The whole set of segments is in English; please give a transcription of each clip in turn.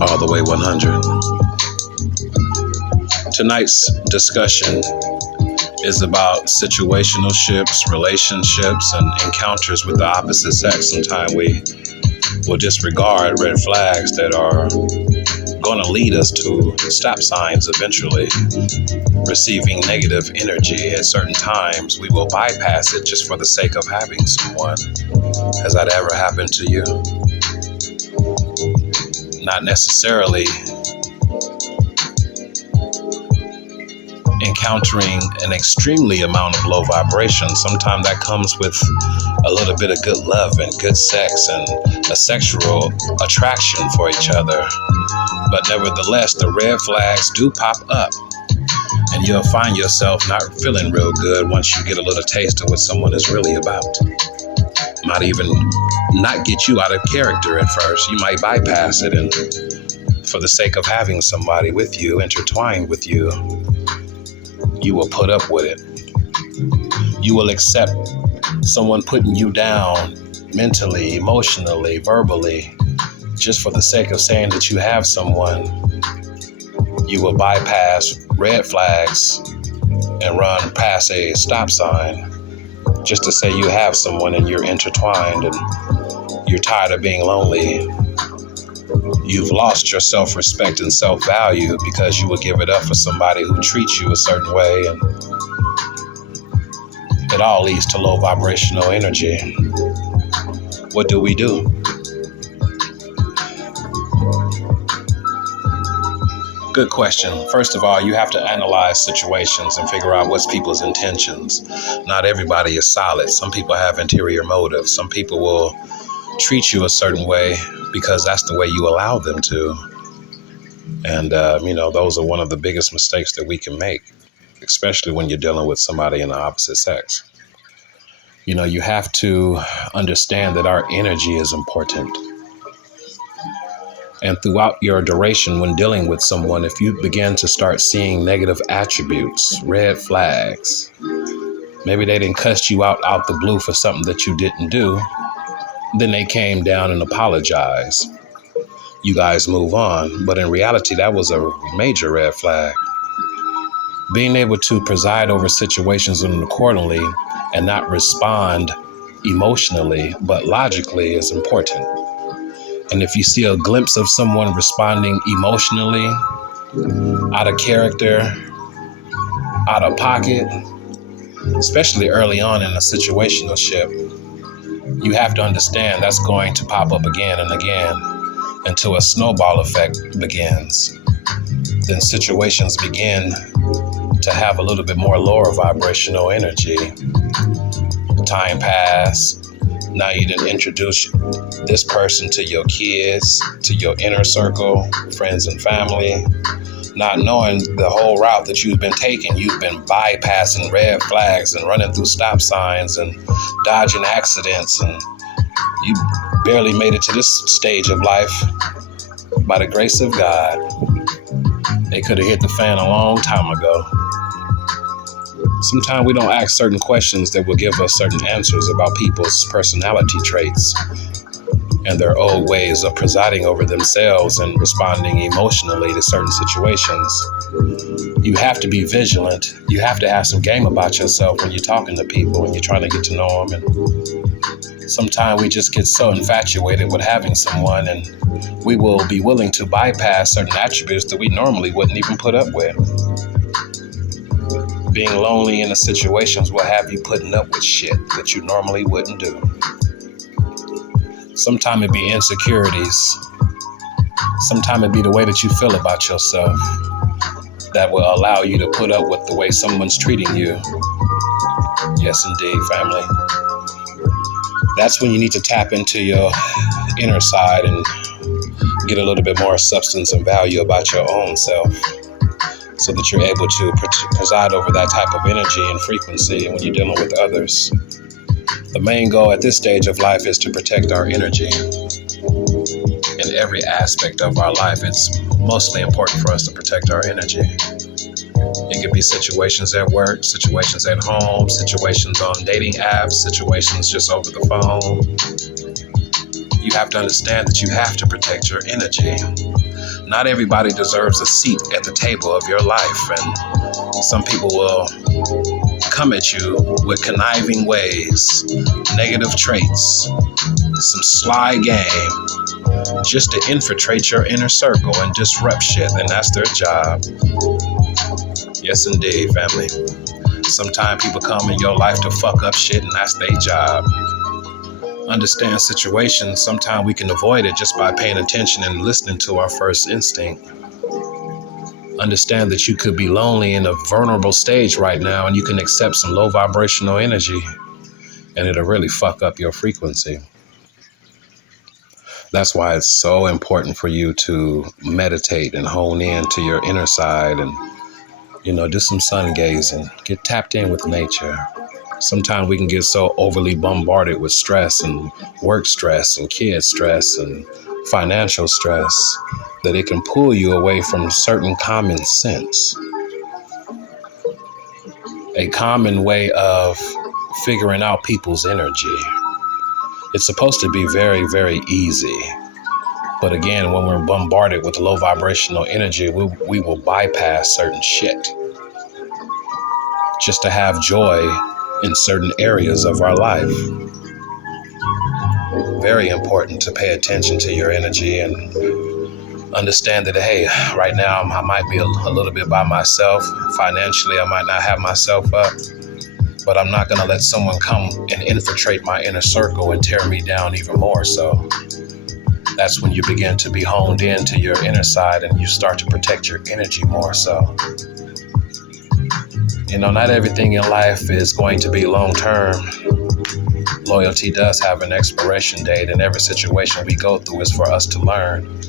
All the way 100. Tonight's discussion is about situationships, relationships, and encounters with the opposite sex. Sometimes we will disregard red flags that are going to lead us to stop signs eventually. Receiving negative energy at certain times, we will bypass it just for the sake of having someone. Has that ever happened to you? Not necessarily encountering an extremely amount of low vibration. Sometimes that comes with a little bit of good love and good sex and a sexual attraction for each other. But nevertheless, the red flags do pop up, and you'll find yourself not feeling real good once you get a little taste of what someone is really about. Might even not get you out of character at first. You might bypass it, and for the sake of having somebody with you, intertwined with you, you will put up with it. You will accept someone putting you down mentally, emotionally, verbally, just for the sake of saying that you have someone. You will bypass red flags and run past a stop sign just to say you have someone and you're intertwined and you're tired of being lonely. You've lost your self-respect and self-value because you will give it up for somebody who treats you a certain way, and it all leads to low vibrational energy. What do we do? Good question. First of all, you have to analyze situations and figure out what's people's intentions. Not everybody is solid. Some people have interior motives. Some people will treat you a certain way because that's the way you allow them to. And, those are one of the biggest mistakes that we can make, especially when you're dealing with somebody in the opposite sex. You have to understand that our energy is important. And throughout your duration when dealing with someone, if you begin to start seeing negative attributes, red flags, maybe they didn't cuss you out the blue for something that you didn't do, then they came down and apologized. You guys move on. But in reality, that was a major red flag. Being able to preside over situations accordingly and not respond emotionally, but logically is important. And if you see a glimpse of someone responding emotionally, out of character, out of pocket, especially early on in a situationship, you have to understand that's going to pop up again and again until a snowball effect begins. Then situations begin to have a little bit more lower vibrational energy. Time pass. Now you didn't introduce this person to your kids, to your inner circle, friends and family. Not knowing the whole route that you've been taking, you've been bypassing red flags and running through stop signs and dodging accidents, and you barely made it to this stage of life. By the grace of God, they could have hit the fan a long time ago. Sometimes we don't ask certain questions that will give us certain answers about people's personality traits and their old ways of presiding over themselves and responding emotionally to certain situations. You have to be vigilant. You have to have some game about yourself when you're talking to people and you're trying to get to know them. And sometimes we just get so infatuated with having someone, and we will be willing to bypass certain attributes that we normally wouldn't even put up with. Being lonely in the situations will have you putting up with shit that you normally wouldn't do. Sometimes it be insecurities. Sometimes it be the way that you feel about yourself that will allow you to put up with the way someone's treating you. Yes, indeed, family. That's when you need to tap into your inner side and get a little bit more substance and value about your own self, so that you're able to preside over that type of energy and frequency when you're dealing with others. The main goal at this stage of life is to protect our energy. In every aspect of our life, it's mostly important for us to protect our energy. It could be situations at work, situations at home, situations on dating apps, situations just over the phone. You have to understand that you have to protect your energy. Not everybody deserves a seat at the table of your life, and some people will come at you with conniving ways, negative traits, some sly game, just to infiltrate your inner circle and disrupt shit, and that's their job. Yes, indeed, family. Sometimes people come in your life to fuck up shit, and that's their job. Understand situations, sometimes we can avoid it just by paying attention and listening to our first instinct. Understand that you could be lonely in a vulnerable stage right now, and you can accept some low vibrational energy, and it'll really fuck up your frequency. That's why it's so important for you to meditate and hone in to your inner side and, do some sun gazing, get tapped in with nature. Sometimes we can get so overly bombarded with stress and work stress and kid stress and financial stress that it can pull you away from certain common sense. A common way of figuring out people's energy. It's supposed to be very, very easy. But again, when we're bombarded with low vibrational energy, we will bypass certain shit just to have joy in certain areas of our life. Very important to pay attention to your energy and understand that, hey, right now I might be a little bit by myself. Financially, I might not have myself up, but I'm not going to let someone come and infiltrate my inner circle and tear me down even more so. That's when you begin to be honed into your inner side and you start to protect your energy more so. Not everything in life is going to be long term. Loyalty does have an expiration date, and every situation we go through is for us to learn.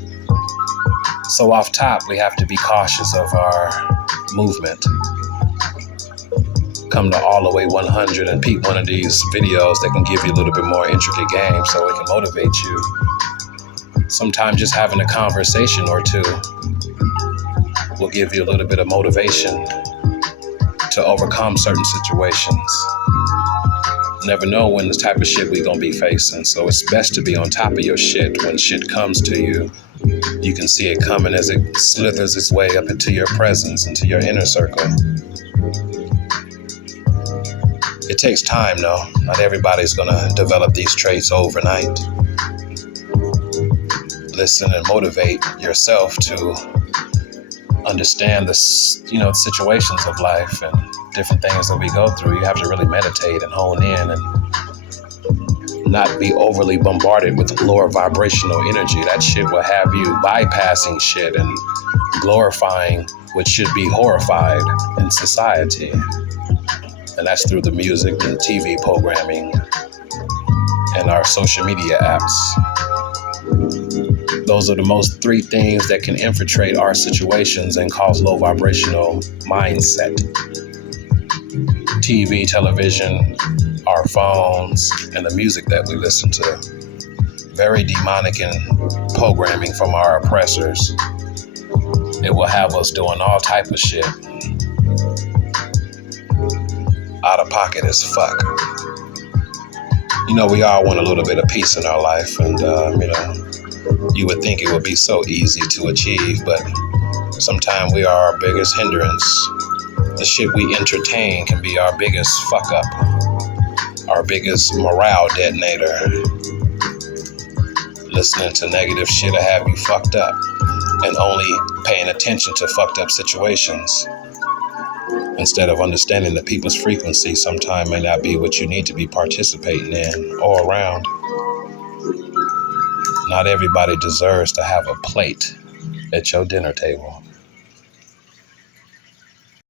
So off top, we have to be cautious of our movement. Come to All The Way 100 and peep one of these videos that can give you a little bit more intricate game so it can motivate you. Sometimes just having a conversation or two will give you a little bit of motivation to overcome certain situations. Never know when the type of shit we gonna be facing, so it's best to be on top of your shit. When shit comes to you, you can see it coming as it slithers its way up into your presence, into your inner circle. It takes time though. Not everybody's gonna develop these traits overnight. Listen and motivate yourself to understand the situations of life and different things that we go through. You have to really meditate and hone in and not be overly bombarded with lower vibrational energy. That shit will have you bypassing shit and glorifying what should be horrified in society. And that's through the music and TV programming and our social media apps. Those are the most three things that can infiltrate our situations and cause low vibrational mindset. TV, television, our phones, and the music that we listen to. Very demonic in programming from our oppressors. It will have us doing all type of shit. Out of pocket as fuck. We all want a little bit of peace in our life, and you would think it would be so easy to achieve, but sometimes we are our biggest hindrance. The shit we entertain can be our biggest fuck up, our biggest morale detonator. Listening to negative shit will have you fucked up, and only paying attention to fucked up situations instead of understanding that people's frequency sometimes may not be what you need to be participating in or around. Not everybody deserves to have a plate at your dinner table.